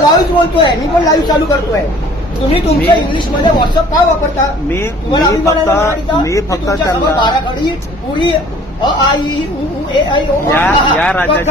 Live बोलतोय, मी पण live चालू करतोय. तुम्ही तुमच्या इंग्लिश मध्ये व्हॉट्सअप काय वापरता? मी फक्त त्यांना बाराखडी पुरी अ आई उ ए आई ओ या राज्याची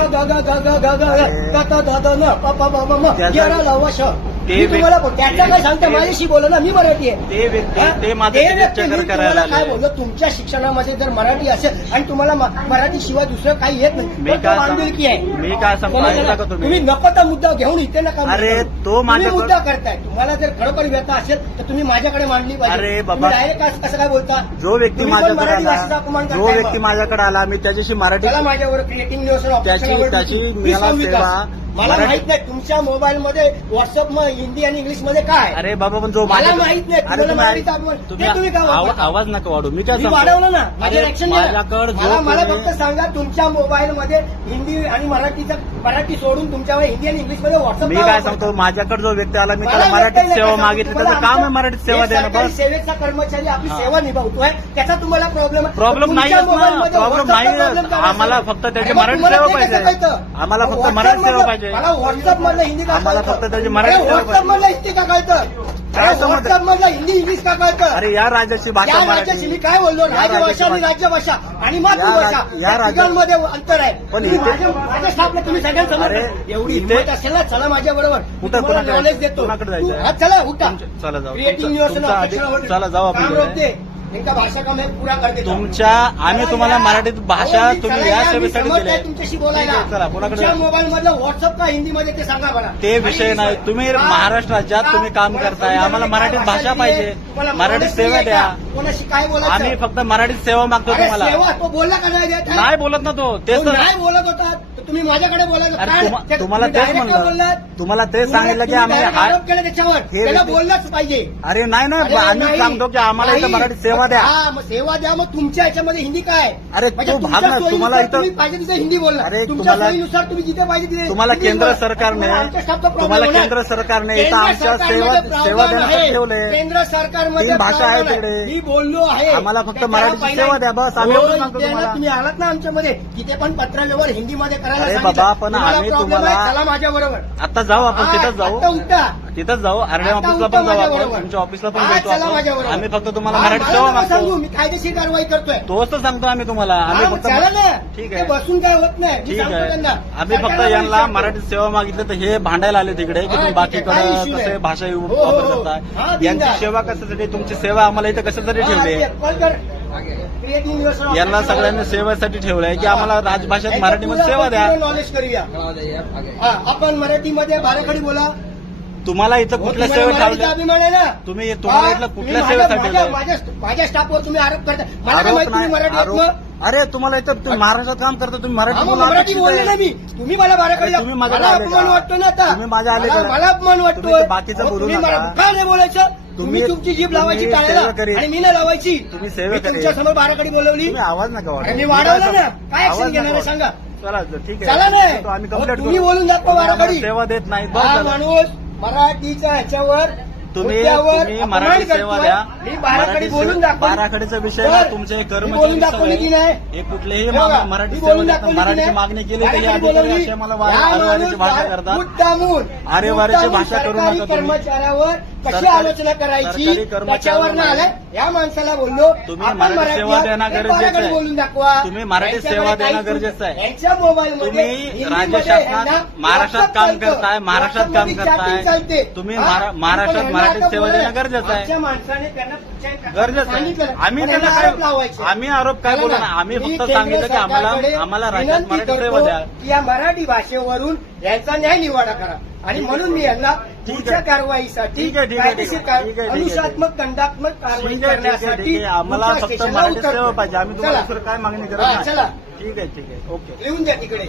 तुम्हाला त्याचा काय सांगता? माझ्याशी बोला ना, मी मराठी आहे. ते व्यक्ती ते माझं करायला काय बोललो? तुमच्या शिक्षणामध्ये जर मराठी असेल आणि तुम्हाला मराठी शिवाय दुसरं काही येत नाही, मी काय बांधिलकी आहे. मी काय सांगतो तुम्ही नको त्या मुद्दा घेऊन इथे नका. अरे तो माझा मुद्दा करताय. तुम्हाला जर खरोखर व्यथा असेल तर तुम्ही माझ्याकडे मांडली पाहिजे. अरे बाबा, डायरेक्ट कसं काय बोलता? जो व्यक्ती माझ्याकडे आला, जो व्यक्ती माझ्याकडे आला, मी त्याच्याशी मराठी माझ्यावर क्रिएटिंग न्यूज त्याची मला सेवा मला माहित नाही तुमच्या मोबाईल मध्ये व्हॉट्सअप मध्ये हिंदी आणि इंग्लिश मध्ये काय. अरे बाबा, पण जो मला माहित नाही. तुम्ही आवाज नका वाढू. मी काय वाढवलं ना, माझ्या ऍक्शन माझ्याकडे मला फक्त सांगा तुमच्या मोबाईल मध्ये हिंदी आणि मराठी सोडून तुमच्यावर हिंदी आणि इंग्लिश मध्ये व्हॉट्सअप. मी काय सांगतो, माझ्याकडे जो व्यक्ती आला, मी त्याला मराठीत सेवा मागितली, त्याचं काम आहे मराठीत सेवा देणं. बस सेवेचा कर्मचारी आपली सेवा निभावतोय, त्याचा तुम्हाला प्रॉब्लेम नाही. प्रॉब्लेम नाही. आम्हाला फक्त त्याची मराठी सेवा पाहिजे. आम्हाला फक्त मराठी सेवा पाहिजे. मला व्हॉट्सअप मधलं हिंदी का आम्हाला फक्त त्याची मराठी सेवा व्हॉट्सअप मधलं हिंदी का कळतं? व्हॉट्सअप मधलं हिंदी इंग्लिश का कळतं? अरे या राज्याची भाषा राज्याची मी काय बोललो? राजभाषा आणि राज्यभाषा आणि मातृभाषा या राज्यांमध्ये अंतर आहे. पण माझ्या स्टाफला तुम्ही सगळ्यांसमोर एवढी हिंमत असेल ना, चला माझ्या बरोबर नॉलेज देतो. चला उठा. चला जाऊ. क्रिएटिंग न्यूज चला जाऊ आपण. इनका भाषा का मैं पूरा कर देता हूं. तुमच्या आम्ही तुम्हाला मराठीत भाषा तुम्ही या सेवेसाठी दिली. तुमच्याशी बोलायला चला कोणाकडे मोबाईल मधलं व्हॉट्सअप का हिंदी मध्ये ते सांगा मला. ते विषय नाही. तुम्ही महाराष्ट्र राज्यात तुम्ही काम करताय, आम्हाला मराठीत भाषा पाहिजे, मराठीत सेवा द्या. कोणाशी काय बोलायचं? आम्ही फक्त मराठीत सेवा मागतो तुम्हाला. सेवा तो बोलला का नाही देत? नाही बोलत ना तो. तेच तर नाही बोलत होता तुम्ही माझ्याकडे बोलायचं. तुम्हाला तेच म्हणलं, तुम्हाला तेच सांगितलं की आम्ही आरोप केला त्याच्यावर, त्याला बोललाच पाहिजे. अरे नाही ना, आम्ही सांगतो की आम्हाला इथं मराठीत सेवा द्या. सेवा द्या. मग तुमच्या याच्यामध्ये हिंदी काय? अरे तो भाग ना, तुम्हाला इथं पाहिजे तिथे हिंदी बोलला. अरे तुमच्या सोयीनुसार तुम्ही जिथे पाहिजे तिथे. तुम्हाला केंद्र सरकारने केंद्र सरकारने इथं आमच्या सेवा देण्यासाठी ठेवले. केंद्र सरकारमध्ये भाषा आहे तिकडे. मी बोललो आहे, आम्हाला फक्त मराठी सेवा द्या. बस आम्ही एवढं सांगतो तुम्हाला. तुम्ही आलात ना आमच्यामध्ये, तिथे पण पत्रव्यवहार हिंदीमध्ये करायला. अरे बाबा, पण आम्ही तुम्हाला चला माझ्या बरोबर. आता जाऊ आपण, तिथंच जाऊ. तिथंच जाऊ. आरडीएम ऑफिसला पण जाऊ आपण, तुमच्या ऑफिसला पण भेटू आपण. आम्ही फक्त तुम्हाला मराठी सेवा मागतो. मी कायदेशीर कारवाई करतोय. तोच तर सांगतो आम्ही तुम्हाला. आम्ही फक्त ठीक आहे, बसून काय होत नाही. ठीक आहे. आम्ही फक्त यांना मराठी सेवा मागितली तर हे भांडायला आले तिकडे की तुम्ही बाकीकडे कसे भाषा वापर करताय. यांची सेवा कशासाठी, तुमची सेवा आम्हाला इथं कशासाठी ठेवली? यांना सगळ्यांनी सेवेसाठी ठेवलंय की आम्हाला राजभाषेत मराठीमध्ये सेवा द्या. नॉलेज करूया आपण. मराठीमध्ये बाराखडी बोला. तुम्हाला इथं कुठल्या सेवा ठेवल्या? अभिमान आहे ना तुम्ही, तुम्हाला इथलं कुठल्या सेवेसाठी? माझ्या स्टाफवर तुम्ही आरोप करता. मला माहिती तुम्ही मराठी. अरे तुम्हाला इथं तुम्ही महाराष्ट्रात काम करता, तुम्ही मराठी बोलले ना मी. तुम्ही मला बाराखडी, तुम्ही माझ्या अपमान वाटतो ना आता. तुम्ही माझ्या आले, मला अपमान वाटतो. बाकीचं बोलू नका. का नाही बोलायचं? तुम्ही तुमची जीभ लावायची टाळायला आणि मी नाही लावायची. तुम्ही सेवा करा. तुमच्या समोर बाराखडी बोलवली, आवाज नका वाढवू. मी वाढवलं ना. काय ऍक्शन घेणार आहे सांगा? चला ठीक चला आहे. नाही, आम्ही कंप्लेंट तुम्ही बोलून जातो बाराखडी. सेवा देत नाही. माणूस मराठीच्या ह्याच्यावर तुम्ही मराठी सेवा द्या. मी बाराखडी बोलून दाखव. बाराखडीचा विषय ना, तुमचे कर्मचारी दाखवली की नाही? हे कुठलेही मराठी मराठी मागणी केली तर हे अधिकारी असे मला वारेवारीची भाषा करतात. अरे वारेची भाषा करू नका. कर्मचाऱ्यावर कशी आलोचना करायची त्याच्यावर ना आलाय. या माणसाला बोललो तुम्ही मराठी सेवा देणं गरजेचं आहे. बोलून दाखवा. तुम्ही मराठी सेवा देणं गरजेचं आहे. यांच्या मोबाईल तुम्ही राज्य शासनात महाराष्ट्रात काम करताय, महाराष्ट्रात काम करताय. तुम्ही महाराष्ट्रात मराठी सेवा देणं गरजेचं आहे. माणसाने त्यांना गरजेचं आहे. आम्ही त्यांना काय, आम्ही आरोप काय बोलू ना. आम्ही फक्त सांगितलं की आम्हाला राज्यात मराठी सेवा द्या. या मराठी भाषेवरून यांचा न्याय निवाडा करा. आणि म्हणून मी यांना पुढच्या कारवाईसाठी अनुशात्मक दंडात्मक कारवाई करण्यासाठी आम्हाला फक्त मराठी सेवा पाहिजे. आम्ही तुम्हाला काय मागणी करत नाही. चला ठीक आहे. ओके, लिहून द्या तिकडे.